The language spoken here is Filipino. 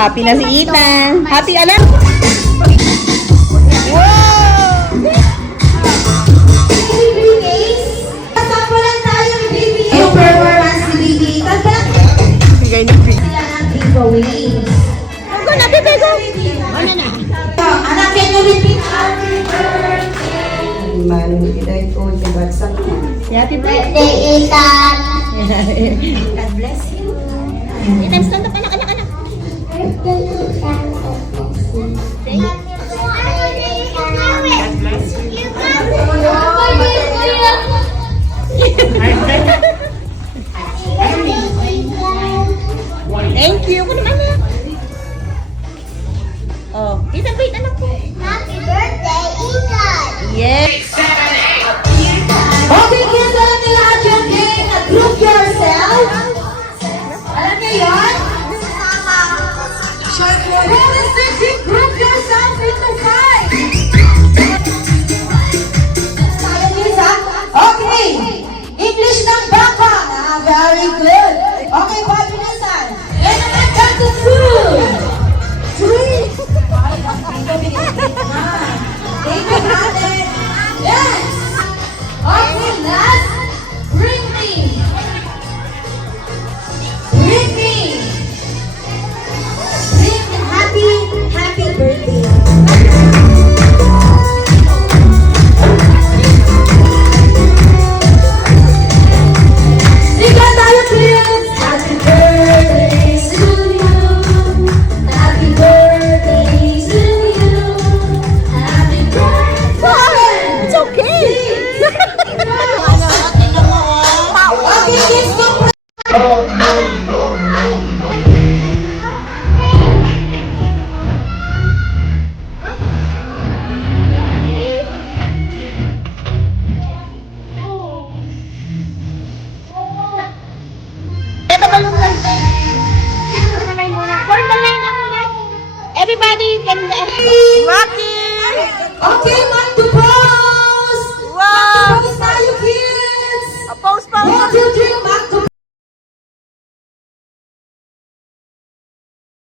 Happy na si Ethan. Happy alam. Wow! Kasapulan tayo ni Bibi. Yung performance ni Bibi. Bigay ni Bibi. Sila ng giveaway. Go na, Bibi, go! Ano na? Anak, can you repeat happy birthday? Manong iday ko, ibagsak ko. Happy birthday. Birthday, Ethan. God bless you. Ethan, stand up, anak, anak, anak. Birthday, Ethan. Thank you. God bless Thank you. Kung naman na. Oh, Ethan, wait, anak ko. Happy birthday, Ethan. Yes. Okay, kids, alam niyo lahat yung game na group yourself? Alam niyo yun? Realistic, group yourself into five. Tayo, kids, ha? Okay. English ng baka. Very good. Okay, Bobby Nissan. Yan naman, count to two. Three. Thank you, brother. Yes. Okay, last. Bring me. Bring me. Bring happy birthday. Siga tayo, kids. Happy birthday to you. Happy birthday to you. Happy birthday. It's okay. Okay, kids, go. Everybody can... Rocky! Okay, 1,